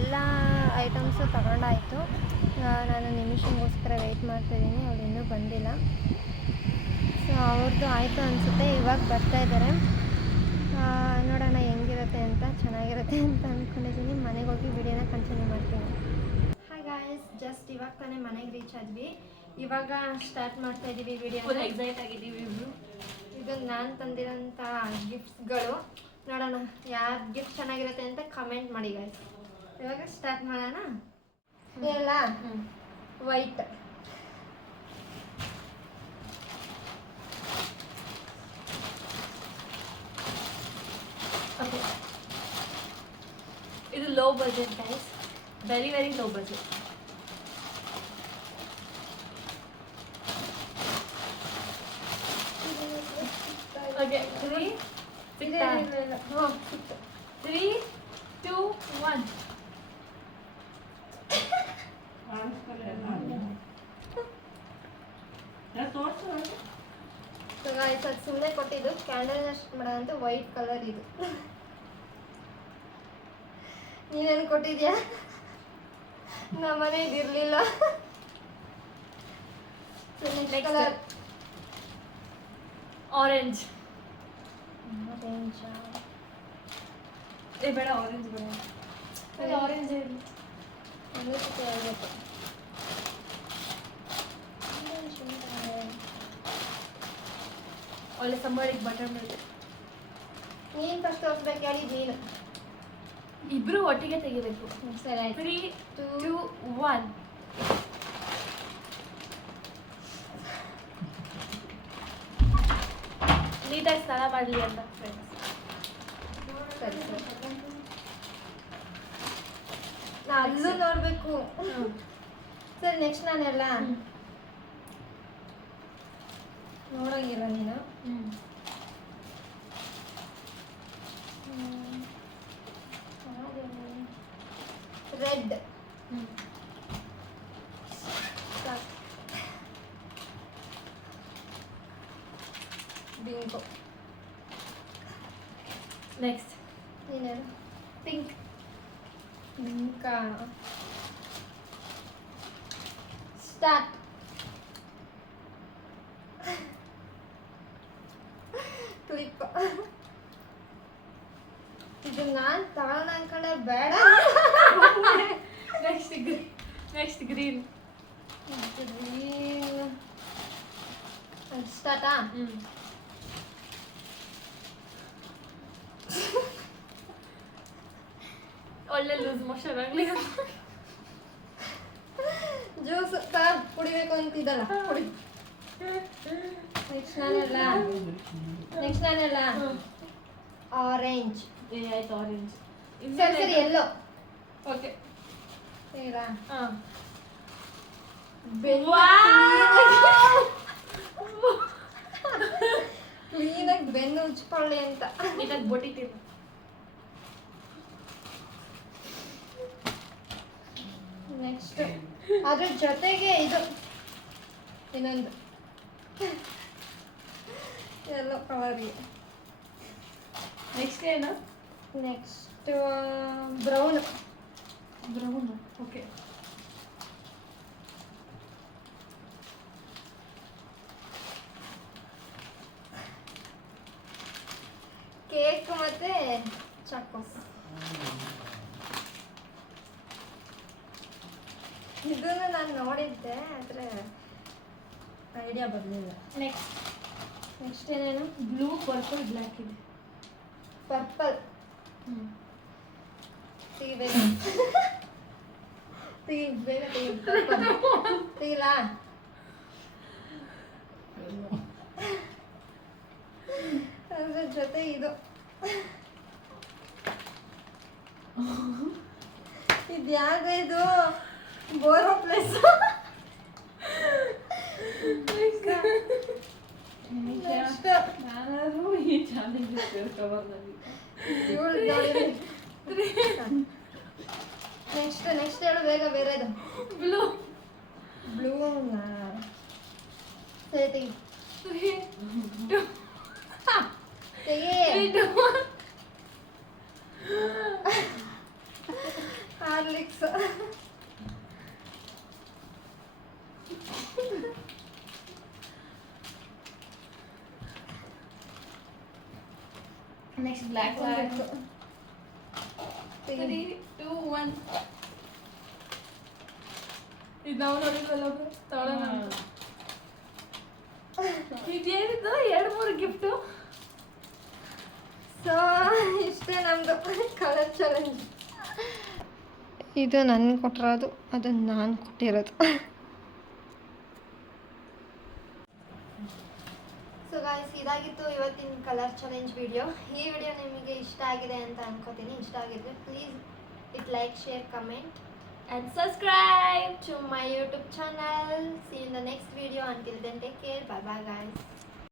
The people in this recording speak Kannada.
ಎಲ್ಲ ಐಟಮ್ಸು ತಗೊಂಡಾಯಿತು. ನಾನು ನಿಮಿಷಂಗೋಸ್ಕರ ವೆಯ್ಟ್ ಮಾಡ್ತಾಯಿದ್ದೀನಿ, ಅವ್ರು ಇನ್ನೂ ಬಂದಿಲ್ಲ. ಸೊ ಅವ್ರದ್ದು ಆಯಿತು ಅನಿಸುತ್ತೆ, ಇವಾಗ ಬರ್ತಾಯಿದ್ದಾರೆ. ನೋಡೋಣ ಹೆಂಗಿರುತ್ತೆ ಅಂತ. ಚೆನ್ನಾಗಿರುತ್ತೆ ಅಂತ ಅಂದ್ಕೊಂಡಿದ್ದೀನಿ. ಮನೆಗೆ ಹೋಗಿ ವಿಡಿಯೋನ ಕಂಟಿನ್ಯೂ ಮಾಡ್ತೀನಿ. ಹಾಯ್ ಗಾಯ್ಸ್, ಜಸ್ಟ್ ಇವಾಗ ತಾನೇ ಮನೆಗೆ ರೀಚ್ ಆದ್ವಿ. ಇವಾಗ ಸ್ಟಾರ್ಟ್ ಮಾಡ್ತಾ ಇದ್ದೀವಿ ವಿಡಿಯೋ. ಫುಲ್ ಎಕ್ಸೈಟ್ ಆಗಿದ್ದೀವಿ ಇಬ್ರು. ಇದು ನಾನು ತಂದಿರೋಂಥ ಗಿಫ್ಟ್ಸ್ಗಳು. ನೋಡೋಣ ಯಾರು ಗಿಫ್ಟ್ ಚೆನ್ನಾಗಿರುತ್ತೆ ಅಂತ ಕಮೆಂಟ್ ಮಾಡಿ ಗಾಯ್ಸ್. ಇವಾಗ ಸ್ಟಾರ್ಟ್ ಮಾಡೋಣ. ಇದೆಲ್ಲ ವೈಟ್, ಓಕೆ. ಇದು low budget guys, very very low budget. Okay, 3 2 1. So guys, ಅದು ಸುಮ್ಮನೆ ಕೊಟ್ಟಿದ್ದು. ಕ್ಯಾಂಡಲ್ ಅಷ್ಟು ಮಾಡೋದಂತ ವೈಟ್ ಕಲರ್ ಇದು. ನೀನೇನು ಕೊಟ್ಟಿದ್ಯಾ? ನಮ್ಮನೆ ಇದಿರಲಿಲ್ಲ. Next colour orange. ಆರೆಂಜ್ ಬೇಡ, ಆರೆಂಜ್ ಬೇಡ. ಆರೆಂಜ್ ಇರಲಿ. ಹೇಳ್ಬೇಕು. ಒಳ್ಳೆ ಸಮ್ಮರಿಗೆ ಬಟರ್ ಮಿಲ್ಕ್. ನೀನು ಫಸ್ಟ್ ತೋರಿಸ್ಬೇಕು, ಹೇಳಿದ್ದು ನೀನು. ಇಬ್ರು ಒಟ್ಟಿಗೆ ತೆಗಿಬೇಕು. ಸರಿ ಆಯ್ತು. 3 2 1. ನೀಟಾಗಿ ಸ್ನಾನ ಮಾಡಲಿ ಅಂತ ಫ್ರೆಂಡ್ಸ್. ಸರಿ ಸರಿ. ನಾ ಅಲ್ಲೂ ನೋಡಬೇಕು. ಸರಿ, ನೆಕ್ಸ್ಟ್ ನಾನೆಲ್ಲ ನೋಡೋಂಗಿಲ್ಲ ನೀನು. Red, bingo. ನೆಕ್ಸ್ಟ್ ನೀನೇನು? ಪಿಂಕ್. ಪಿಂಕಾ. ಸ್ಟಾರ್ಟ್. ಕ್ಲಿಪ್. ಇದು ನಾನು ತಗೊಳ್ಳೋಣ ಅನ್ಕೊಂಡೆ, ಬೇಡ. Next green. ಸ್ಟಾರ್ಟಾ? ಒಳ್ಳೆ ಲೂಸ್ ಮೋಷನ್ ಆಗಲಿ. ಜ್ಯೂಸ್ ಕುಡಿಬೇಕು ಅಂತಿದ್ದಲ್ಲ, ಕುಡಿ. ನೆಕ್ಸ್ಟ್ ನಾನೆಲ್ಲ ಆರೆಂಜ್. ಆಯ್ತು, ಆರೆಂಜ್. ಸರಿ ಸರಿ, ಎಲ್ಲೋ. ಓಕೆ. ಇಲ್ಲ, ಹಾಂ. ಕ್ಲೀನಾಗಿ ಬೆನ್ನು ಉಜ್ಕೊಳ್ಳಿ ಅಂತ. ನೀಟಾಗಿ ಬೊಟ್ಟಿಟ್ಟಿರು. ನೆಕ್ಸ್ಟ್ ಅದ್ರ ಜೊತೆಗೆ ಇದು ಇನ್ನೊಂದು ಎಲ್ಲೋ ಕಲರ್ಗೆ. ನೆಕ್ಸ್ಟ್ ಏನು? Next brown. ಓಕೆ. ಕೇಕ್ ಮತ್ತೆ ಚಾಕೋಸ್. ಇದನ್ನು ನಾನು ನೋಡಿದ್ದೆ, ಆದರೆ ಐಡಿಯಾ ಬರಲಿಲ್ಲ. ನೆಕ್ಸ್ಟ್ ಏನೇನು? ಬ್ಲೂ, ಪರ್ಪಲ್, ಬ್ಲ್ಯಾಕ್ ಇದೆ. ಪರ್ಪಲ್. ತೆಗಿಬೇಕ, ಬೇಗ ತೆಗಿಲಾ? ಅದ್ರ ಜೊತೆ ಇದು ಇದ್ಯಾಗ ಇದು? ಬೋರೋ ಪ್ಲೇಸ್. ನಾನು ಈ ಚಾಲೆಂಜ್ ಸೇರ್ಕೊಬಾರ್ದು. ನೆಕ್ಸ್ಟ್ ಹೇಳು ಬೇಗ. ಬೇರೆದು ಬ್ಲೂ. ಸರಿ, ತೆಗಿ. 3 2 ತೆಗಿ. ಹಾರ್ಲಿಕ್ಸ್. ನೆಕ್ಸ್ಟ್ ಬ್ಲ್ಯಾಕ್ 3 2 1 ಇದು ನಾವು ನೋಡಿದ್ವಲ್ಲ ತಗೊಳ್ಳೋಣ ಅಂತ. ಇದೇನಿದು 2-3 ಗಿಫ್ಟು. ಸೊ ಇಷ್ಟೇ ನಮ್ಮದು ಕಲರ್ ಚಾಲೆಂಜ್. ಇದು ನನಗೆ ಕೊಟ್ಟಿರೋದು, ಅದು ನಾನು ಕೊಟ್ಟಿರೋದು. ಸೊ ಗಾಯ್ಸ್, ಇದಾಗಿತ್ತು ಇವತ್ತಿನ ಕಲರ್ ಚಾಲೆಂಜ್ ವಿಡಿಯೋ. ಈ ವಿಡಿಯೋ ನಿಮಗೆ ಇಷ್ಟ ಆಗಿದೆ ಅಂತ ಅನ್ಕೋತೀನಿ. ಇಷ್ಟ ಆಗಿದ್ರೆ please it like, share, comment And subscribe to my YouTube channel. See you in the next video. Until then, take care. Bye bye guys.